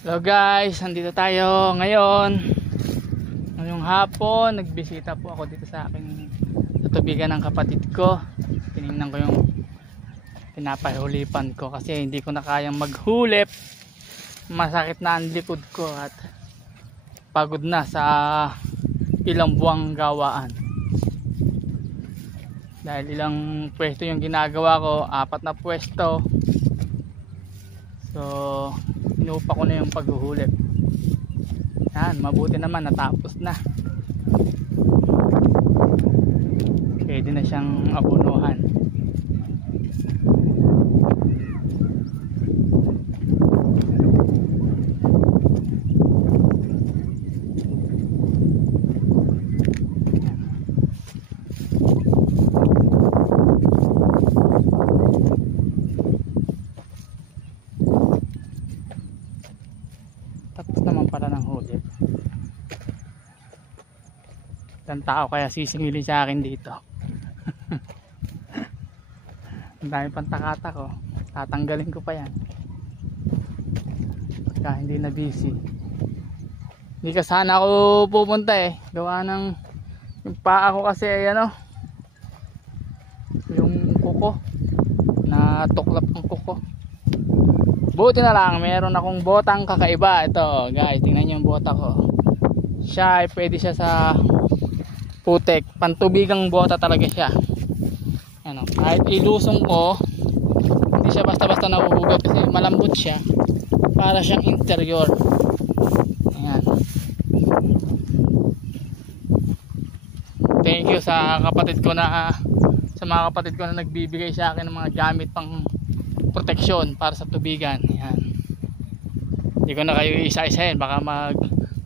Hello guys, nandito tayo ngayon. Ngayong hapon, nagbisita po ako dito sa aking tutubigan ng kapatid ko. Tinignan ko yung pinapahulipan ko kasi hindi ko na kayang maghulip. Masakit na ang likod ko at pagod na sa ilang buwang gawaan. Dahil ilang pwesto yung ginagawa ko, 4 na pwesto. So inupa ko na yung paghuhulip. Yan, mabuti naman natapos na. Pwede na siyang abunuhan. Tapos naman para ng hulip. Ang tao kaya sisingilin sa akin dito. Ang dami pang takata ko. Tatanggalin ko pa yan pagka hindi na busy. Hindi ka sana ako pupunta gawa ng yung paa ko kasi yung kuko na tuklap ang kuko. Buti na lang meron akong botang kakaiba. Ito guys, tingnan nyo yung bota ko. Siya ay pwede siya sa putek. Pantubigang bota talaga siya. Kahit ilusong ko, hindi siya basta-basta nahuhugot kasi malambot siya. Para siyang interior. Ayan. Thank you sa kapatid ko na mga kapatid ko na nagbibigay sa akin ng mga gamit pang proteksyon para sa tubigan. Ayan. Hindi ko na kayo isa-isahin, baka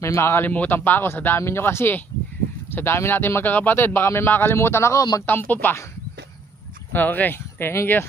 may makakalimutan pa ako sa dami nyo kasi. Sa dami natin magkakapatid, baka may makakalimutan ako, magtampo pa. Okay, thank you.